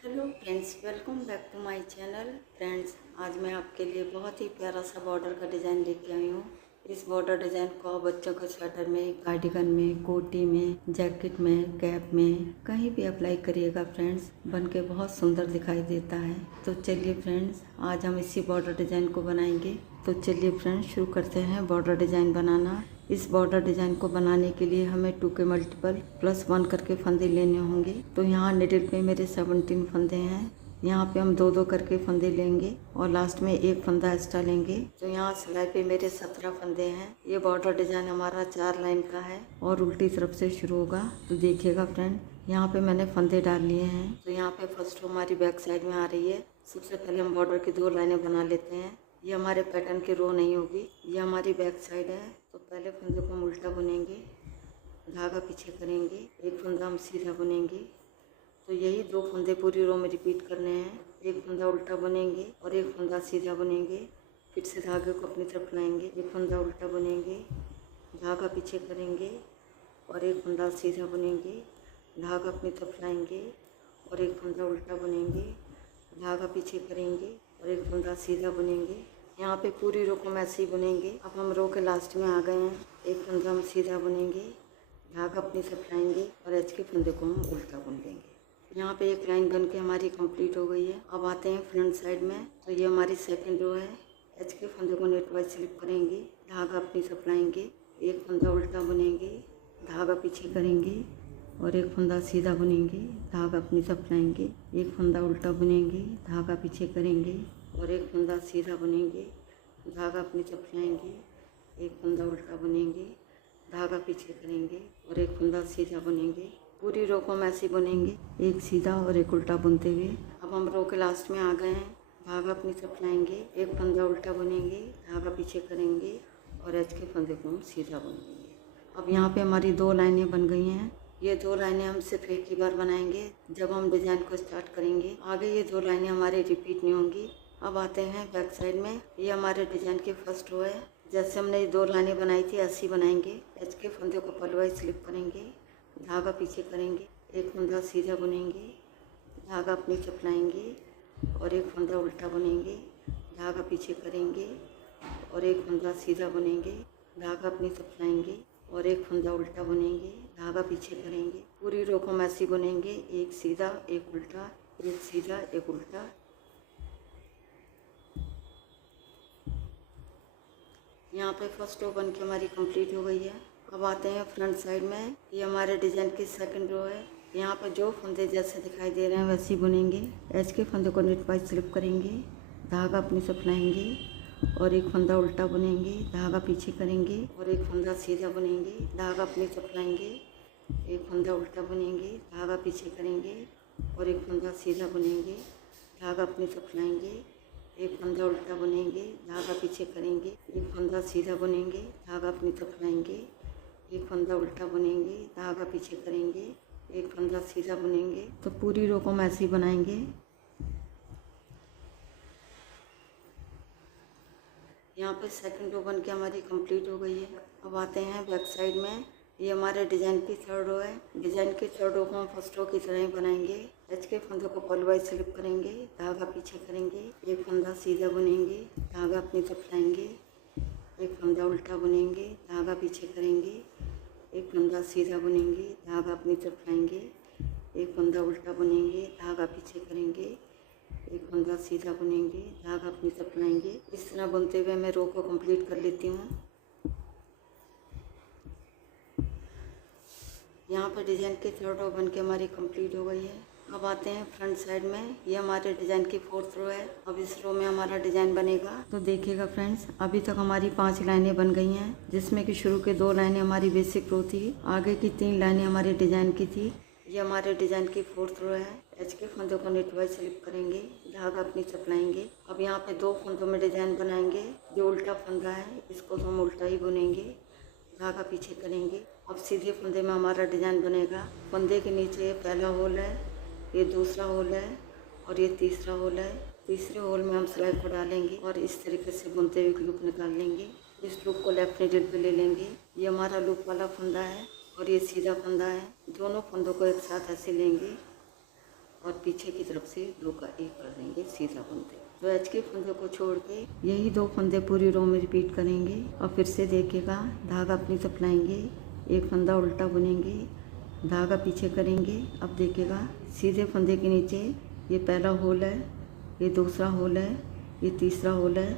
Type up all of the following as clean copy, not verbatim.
Hello friends, welcome back to my channel. Friends, आज मैं आपके लिए बहुत ही प्यारा सा बॉर्डर का डिज़ाइन लेके आई हूँ। इस बॉर्डर डिज़ाइन को आप बच्चों के स्वेटर में, कार्डिगन में, कोटी में, जैकेट में, कैप में कहीं भी अप्लाई करिएगा फ्रेंड्स, बन के बहुत सुंदर दिखाई देता है। तो चलिए फ्रेंड्स, आज हम इसी बॉर्डर डिज़ाइन को बनाएंगे। तो चलिए फ्रेंड्स, शुरू करते हैं बॉर्डर डिज़ाइन बनाना। इस बॉर्डर डिज़ाइन को बनाने के लिए हमें 2 के मल्टीपल +1 करके फंदे लेने होंगे। तो यहाँ निडल पे मेरे 17 फंदे हैं। यहाँ पे हम 2-2 करके फंदे लेंगे और लास्ट में एक फंदा एक्स्ट्रा लेंगे। तो यहाँ सिलाई पे मेरे 17 फंदे हैं। ये बॉर्डर डिज़ाइन हमारा 4 लाइन का है और उल्टी तरफ से शुरू होगा। तो देखिएगा फ्रेंड, यहाँ पे मैंने फंदे डाल लिए हैं। तो यहाँ पे फर्स्ट रो हमारी बैक साइड में आ रही है। सबसे पहले हम बॉर्डर की 2 लाइनें बना लेते हैं। ये हमारे पैटर्न की रो नहीं होगी, ये हमारी बैक साइड है। तो पहले फंदे को हम उल्टा बुनेंगे, धागा पीछे करेंगे, एक फंदा हम सीधा बुनेंगे। तो यही 2 फंदे पूरी रो में रिपीट करने हैं। एक फंदा उल्टा बुनेंगे और एक फंदा सीधा बुनेंगे। फिर से धागे को अपनी तरफ लाएंगे, एक फंदा उल्टा बुनेंगे, धागा पीछे करेंगे और एक फंदा सीधा बुनेंगे, धागा अपनी तरफ लाएंगे और एक फंदा उल्टा बुनेंगे, धागा पीछे करेंगे और एक फंदा सीधा बुनेंगे। यहाँ पे पूरी रो को हम ऐसे ही बुनेंगे। अब हम रो के लास्ट में आ गए हैं। एक फंदा हम सीधा बुनेंगे, धागा अपनी तरफ लाएंगे और एच के फंदे को हम उल्टा बुन लेंगे। यहाँ पे एक लाइन बन के हमारी कंप्लीट हो गई है। अब आते हैं फ्रंट साइड में। तो ये हमारी सेकंड रो है। एच के फंदे को नेट वाइज स्लिप करेंगे, धागा अपनी तरफ लाएंगे, एक फंदा उल्टा बुनेंगे, धागा पीछे करेंगे और एक फंदा सीधा बुनेंगे, धागा अपनी तरफ लाएंगे, एक फंदा उल्टा बुनेंगे, धागा पीछे करेंगे और एक फंदा सीधा बुनेंगे, धागा अपनी तरफ लाएंगे, एक फंदा उल्टा बुनेंगे, धागा पीछे करेंगे और एक फंदा सीधा बुनेंगे। पूरी रो को हम ऐसे बुनेंगे, एक सीधा और एक उल्टा बुनते हुए। अब हम रो के लास्ट में आ गए हैं। धागा अपनी तरफ लाएंगे, एक फंदा उल्टा बुनेंगे, धागा पीछे करेंगे और एच के फंदे को हम सीधा बुन लेंगे। अब यहाँ पे हमारी 2 लाइनें बन गई हैं। ये 2 लाइनें हम सिर्फ एक ही बार बनाएंगे जब हम डिज़ाइन को स्टार्ट करेंगे। आगे ये 2 लाइनें हमारे रिपीट नहीं होंगी। अब आते हैं बैक साइड में। ये हमारे डिज़ाइन की फर्स्ट रो है। जैसे हमने ये 2 लाइनें बनाई थी ऐसी बनाएंगे। एच के फंदे को पलवाई स्लिप करेंगे, धागा पीछे करेंगे, एक फंदा सीधा बुनेंगे, धागा अपनी तरफ लाएंगे और एक फंदा उल्टा बुनेंगे, धागा पीछे करेंगे और एक फंदा सीधा बुनेंगे, धागा अपनी तरफ लाएंगे और एक फंदा उल्टा बुनेंगे, धागा पीछे करेंगे। पूरी रो को हम ऐसे बुनेंगे, एक सीधा एक उल्टा, एक सीधा एक उल्टा। यहाँ पे फर्स्ट रो बन के हमारी कंप्लीट हो गई है। अब आते हैं फ्रंट साइड में। ये हमारे डिज़ाइन की सेकंड रो है। यहाँ पर जो फंदे जैसे दिखाई दे रहे हैं वैसे ही बुनेंगे। एच के फंदे को नेट वाइज स्लिप करेंगे, धागा अपनी तरफ लाएंगे और एक फंदा उल्टा बुनेंगे, धागा पीछे करेंगे और एक फंदा सीधा बुनेंगे, धागा अपनी तरफ लाएंगे, एक फंदा उल्टा बुनेंगे, धागा पीछे करेंगे और एक फंदा सीधा बुनेंगे, धागा अपनी तरफ लाएंगे, एक फंदा उल्टा बुनेंगे, धागा पीछे करेंगे, एक फंदा सीधा बुनेंगे, धागा अपनी तरफ लाएंगे, एक फंदा उल्टा बुनेंगे, धागा पीछे करेंगे, एक फंदा सीधा बुनेंगे। तो पूरी रो को हम ऐसे ही बनाएंगे। यहाँ पे सेकंड रो बन के हमारी कंप्लीट हो गई है। अब आते हैं बैक साइड में। ये हमारे डिज़ाइन की थर्ड रो है। डिज़ाइन की थर्ड रो को हम फर्स्ट रो की तरह ही बनाएंगे। एच के फंदे को पलवाई स्लिप करेंगे, धागा पीछे करेंगे, एक फंदा सीधा बुनेंगे, धागा अपनी तरफ लाएंगे, एक फंदा उल्टा बुनेंगे, धागा पीछे करेंगे, एक फंदा सीधा बुनेंगे, धागा अपनी तरफ लाएंगे, एक फंदा उल्टा बुनेंगे, धागा पीछे करेंगे, एक फंदा सीधा बुनेंगे, धागा अपनी तरफ लाएंगे। इस तरह बुनते हुए मैं रो को कंप्लीट कर लेती हूँ। यहाँ पर डिज़ाइन की थर्ड रो बन के हमारी कंप्लीट हो गई है। अब आते हैं फ्रंट साइड में। ये हमारे डिज़ाइन की फोर्थ रो है। अब इस रो में हमारा डिज़ाइन बनेगा। तो देखिएगा फ्रेंड्स, अभी तक हमारी 5 लाइनें बन गई हैं, जिसमें कि शुरू के 2 लाइनें हमारी बेसिक रो थी, आगे की 3 लाइनें हमारे डिज़ाइन की थी। ये हमारे डिज़ाइन की फोर्थ रो है। एच के फंदों को नेट वाइज स्लिप करेंगे, धागा अपनी तरफ लाएंगे। अब यहाँ पे 2 फंदों में डिज़ाइन बनाएंगे। जो उल्टा फंदा है इसको तो हम उल्टा ही बुनेंगे, धागा पीछे करेंगे। अब सीधे फंदे में हमारा डिज़ाइन बनेगा। फंदे के नीचे ये पहला होल है, ये दूसरा होल है और ये तीसरा होल है। तीसरे होल में हम सिलाई को डालेंगे और इस तरीके से बुनते हुए लूप निकाल लेंगे। इस लूप को लेफ्ट नीडल पे ले लेंगे। ये हमारा लूप वाला फंदा है और ये सीधा फंदा है। दोनों फंदों को एक साथ ऐसे लेंगे और पीछे की तरफ से 2 का 1 कर देंगे सीधा बुनते। तो एज के फंदे को छोड़ के यही 2 फंदे पूरी रो में रिपीट करेंगे और फिर से देखिएगा, धागा अपनी तरफ लाएंगे, एक फंदा उल्टा बुनेंगे, धागा पीछे करेंगे। अब देखिएगा सीधे फंदे के नीचे ये पहला होल है, ये दूसरा होल है, ये तीसरा होल है।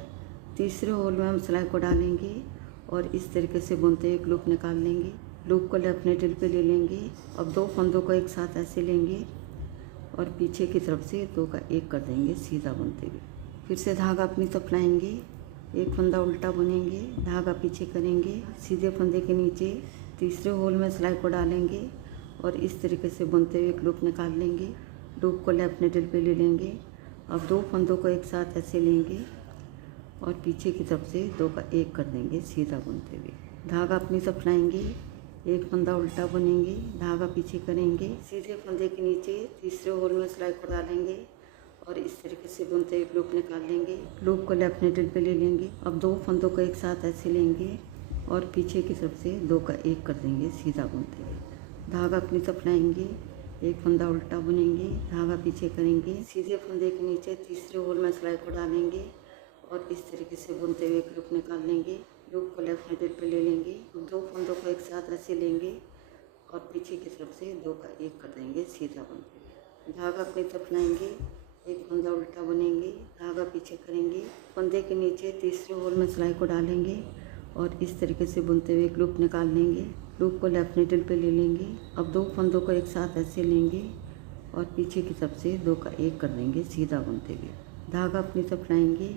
तीसरे होल में हम सिलाई को डालेंगे और इस तरीके से बुनते हुए एक लूप निकाल लेंगे। लूप को लेफ्ट नीडल पे ले लेंगे। अब 2 फंदों को एक साथ ऐसे लेंगे और पीछे की तरफ से 2 का 1 कर देंगे सीधा बुनते हुए। फिर से धागा अपनी तरफ लाएंगे, एक फंदा उल्टा बुनेंगे, धागा पीछे करेंगे, सीधे फंदे के नीचे तीसरे होल में सिलाई को डालेंगे और इस तरीके से बुनते हुए एक लूप निकाल लेंगे। लूप को लेफ्ट नीडल पे ले लेंगे। अब 2 फंदों को एक साथ ऐसे लेंगे और पीछे की तरफ से 2 का 1 कर देंगे सीधा बुनते हुए। धागा अपनी तरफ लाएंगे, एक फंदा उल्टा बुनेंगे, धागा पीछे करेंगे, सीधे फंदे के नीचे तीसरे होल में सिलाई को डालेंगे और इस तरीके से बुनते हुए लूप निकाल लेंगे। लूप को लेफ्ट नीडल पे ले लेंगे। अब 2 फंदों को एक साथ ऐसे लेंगे और पीछे की तरफ से 2 का 1 कर देंगे सीधा बुनते हुए। धागा अपनी तरफ लाएंगे, एक फंदा उल्टा बुनेंगे, धागा पीछे करेंगे, सीधे फंदे के नीचे तीसरे होल में सिलाई को डालेंगे और इस तरीके से बुनते हुए एक लूप निकाल लेंगे। लूप को लेफ्ट नीडल पे ले लेंगे। 2 फंदों को एक साथ ऐसे लेंगे और पीछे की तरफ से 2 का 1 कर देंगे सीधा बुनते हुए। धागा अपनी तरफ लाएंगे, एक फंदा उल्टा बुनेंगे, धागा पीछे करेंगे, फंदे के नीचे तीसरे होल में सिलाई को डालेंगे और इस तरीके से बुनते हुए एक लूप निकाल लेंगे। लूप को लेफ्ट नीडल पे ले लेंगे। अब 2 फंदों को एक साथ ऐसे लेंगे और पीछे की तरफ से 2 का 1 कर देंगे सीधा बुनते हुए। धागा अपनी तरफ लाएंगे,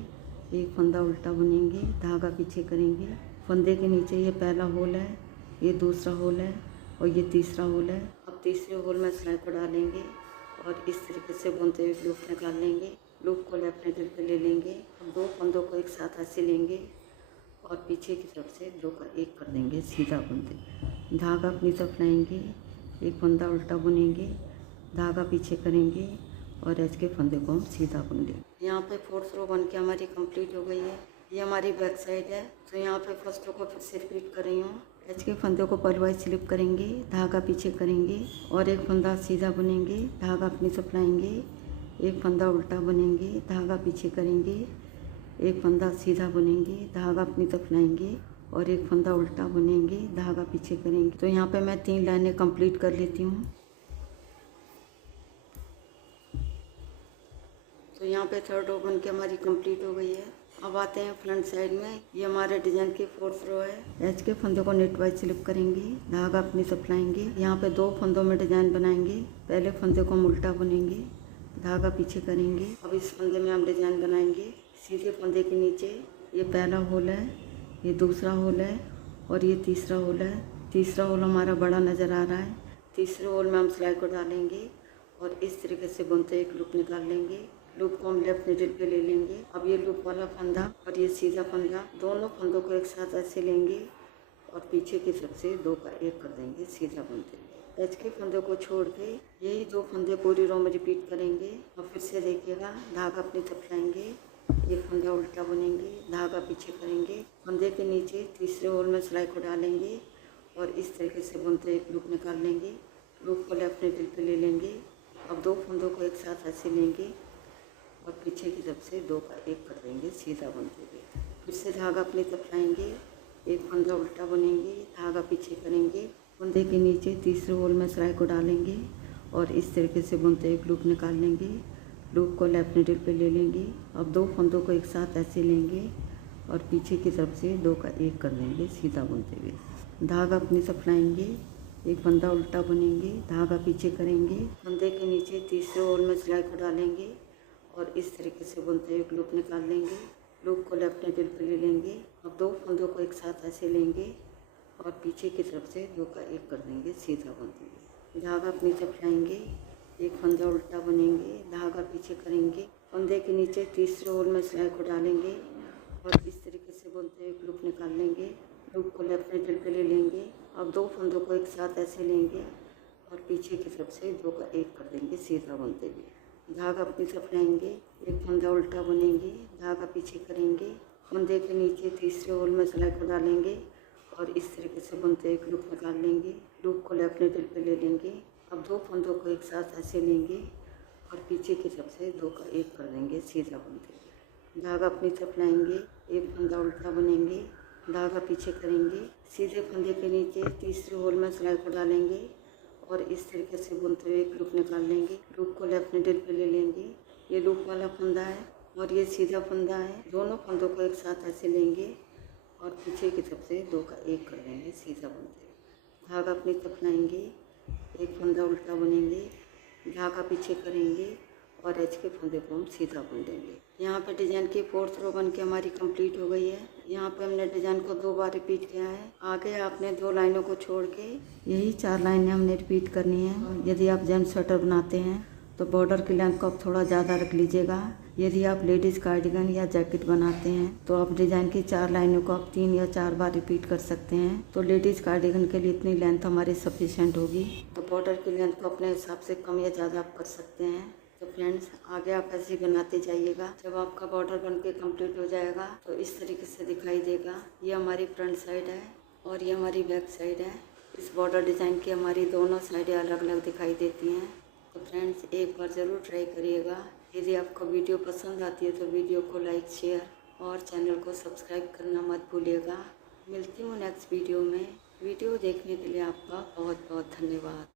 एक फंदा उल्टा बुनेंगे, धागा पीछे करेंगे, फंदे के नीचे ये पहला होल है, ये दूसरा होल है और ये तीसरा होल है। अब तीसरे होल में सिलाई को डालेंगे और इस तरीके से बुनते हुए लूप निकाल लेंगे। लूप को लेफ्ट नीडल पे ले लेंगे। अब 2 फंदों को एक साथ ऐसे लेंगे और पीछे की तरफ से 2 का 1 कर देंगे सीधा बुनते। धागा अपनी तरफ लाएंगे, एक फंदा उल्टा बुनेंगे, धागा पीछे करेंगे और एज के फंदे को हम सीधा बुन लेंगे। यहाँ पे 4th रो बन के हमारी कंप्लीट हो गई है। ये हमारी बैक साइड है। तो यहाँ पे फर्स्ट रो को फिर से रिपीट कर रही हूँ। एज के फंदे को पलवाइज स्लिप करेंगे, धागा पीछे करेंगे और एक फंदा सीधा बुनेंगे, धागा अपनी तरफ लाएंगे, एक फंदा उल्टा बुनेंगे, धागा पीछे करेंगे, एक फंदा सीधा बुनेंगे, धागा अपनी तरफ लाएंगे और एक फंदा उल्टा बुनेंगे, धागा पीछे करेंगे। तो यहाँ पे मैं 3 लाइनें कंप्लीट कर लेती हूँ। तो यहाँ पे 3rd रो बन के हमारी कंप्लीट हो गई है। अब आते हैं फ्रंट साइड में। ये हमारे डिजाइन की 4th रो है। एज के फंदों को नेट वाइज स्लिप करेंगे, धागा अपनी तरफ लाएंगे, यहाँ पे 2 फंदों में डिजाइन बनाएंगे। पहले फंदे को हम उल्टा बुनेंगे, धागा पीछे करेंगे। अब इस फंदे में हम डिजाइन बनाएंगे। सीधे फंदे के नीचे ये पहला होल है, ये दूसरा होल है और ये तीसरा होल है। तीसरा होल हमारा बड़ा नज़र आ रहा है। तीसरे होल में हम सिलाई को डालेंगे और इस तरीके से बुनते एक लूप निकाल लेंगे। लूप को हम लेफ्ट नीडल पे ले लेंगे। अब ये लूप वाला फंदा और ये सीधा फंदा, दोनों फंदों को एक साथ ऐसे लेंगे और पीछे की तरफ से 2 का 1 कर देंगे सीधा बुनते हुए। एज के फंदे को छोड़ के यही 2 फंदे पूरी रो में रिपीट करेंगे। और फिर से देखिएगा, धागा अपनी तरफ लाएंगे, एक फंदा उल्टा बुनेंगे, धागा पीछे करेंगे, फंदे के नीचे तीसरे होल में सिलाई को डालेंगे और इस तरीके से बुनते एक लूप निकाल लेंगे। लूप को लेफ्ट नीडल पे ले लेंगे। अब 2 फंदों को एक साथ ऐसे लेंगे और पीछे की तरफ से 2 का 1 कर देंगे सीधा बुनते हुए। फिर से धागा अपनी तरफ लाएंगे, एक फंदा उल्टा बुनेंगे, धागा पीछे करेंगे, फंदे के नीचे तीसरे होल में सिलाई को डालेंगे और इस तरीके से बुनते एक लूप निकाल लेंगे। लूप को लेफ्ट नीडल पे ले लेंगे। अब 2 फंदों को एक साथ ऐसे लेंगे और पीछे की तरफ से 2 का 1 कर देंगे सीधा बुनते हुए। धागा अपनी तरफ लाएंगे, एक फंदा उल्टा बुनेंगे, धागा पीछे करेंगे, फंदे के नीचे तीसरे होल में सिलाई को डालेंगे और इस तरीके से बुनते हुए एक लूप निकाल लेंगे। लूप को लेफ्ट नीडल पे ले लेंगे। अब 2 फंदों को एक साथ ऐसे लेंगे और पीछे की तरफ से 2 का 1 कर देंगे सीधा बुनते हुए। धागा अपनी तरफ लाएंगे, एक फंदा उल्टा बुनेंगे, धागा पीछे करेंगे, फंदे के नीचे तीसरे होल में सिलाई को डालेंगे और इस तरीके से बुनते हुए एक लूप निकाल लेंगे। लूप को लेफ्ट नीडल पे ले लेंगे। अब 2 फंदों को एक साथ ऐसे लेंगे और पीछे की तरफ से 2 का 1 कर देंगे सीधा बुनते हुए। धागा अपनी तरफ लाएंगे, एक फंदा उल्टा बुनेंगे, धागा पीछे करेंगे, फंदे के नीचे तीसरे होल में सिलाई को डालेंगे और इस तरीके से बुनते एक लूप निकाल लेंगे। लूप को लेफ्ट नीडल पे ले लेंगे। अब 2 फंदों को एक साथ ऐसे लेंगे और पीछे की तरफ से 2 का 1 कर देंगे, सीधा बुन देंगे। धागा अपनी तरफ लाएंगे, एक फंदा उल्टा बुनेंगे, धागा पीछे करेंगे, सीधे फंदे के नीचे तीसरे होल में सिलाई को डालेंगे और इस तरीके से बुनते हुए एक लूप निकाल लेंगे। लूप को लेफ्ट नीडल पे ले लेंगे। ये लूप वाला फंदा है और ये सीधा फंदा है। दोनों फंदों को एक साथ ऐसे लेंगे और पीछे की तरफ से 2 का 1 कर देंगे, सीधा बुनते हुए। धागा अपनी तरफ लाएंगे, एक फंदा उल्टा बुनेंगे, धागा पीछे करेंगे और एच के फंदे को हम सीधा बुन देंगे। यहाँ पे डिजाइन की 4th रो बन के हमारी कंप्लीट हो गई है। यहाँ पे हमने डिजाइन को 2 बार रिपीट किया है। आगे आपने 2 लाइनों को छोड़ के यही 4 लाइनें हमने रिपीट करनी है। यदि आप जेंट्स स्वेटर बनाते हैं तो बॉर्डर की लेंथ को आप थोड़ा ज़्यादा रख लीजिएगा। यदि आप लेडीज़ कार्डिगन या जैकेट बनाते हैं तो आप डिजाइन की 4 लाइनों को आप 3 या 4 बार रिपीट कर सकते हैं। तो लेडीज़ कार्डिगन के लिए इतनी लेंथ हमारी सफिशिएंट होगी। तो बॉर्डर की लेंथ को अपने हिसाब से कम या ज़्यादा आप कर सकते हैं। तो फ्रेंड्स, आगे आप ऐसे ही बनाते जाइएगा। जब आपका बॉर्डर बन के कम्प्लीट हो जाएगा तो इस तरीके से दिखाई देगा। ये हमारी फ्रंट साइड है और ये हमारी बैक साइड है। इस बॉर्डर डिज़ाइन की हमारी दोनों साइडें अलग अलग दिखाई देती हैं। तो फ्रेंड्स, एक बार ज़रूर ट्राई करिएगा। यदि आपको वीडियो पसंद आती है तो वीडियो को लाइक, शेयर और चैनल को सब्सक्राइब करना मत भूलिएगा। मिलती हूँ नेक्स्ट वीडियो में। वीडियो देखने के लिए आपका बहुत बहुत धन्यवाद।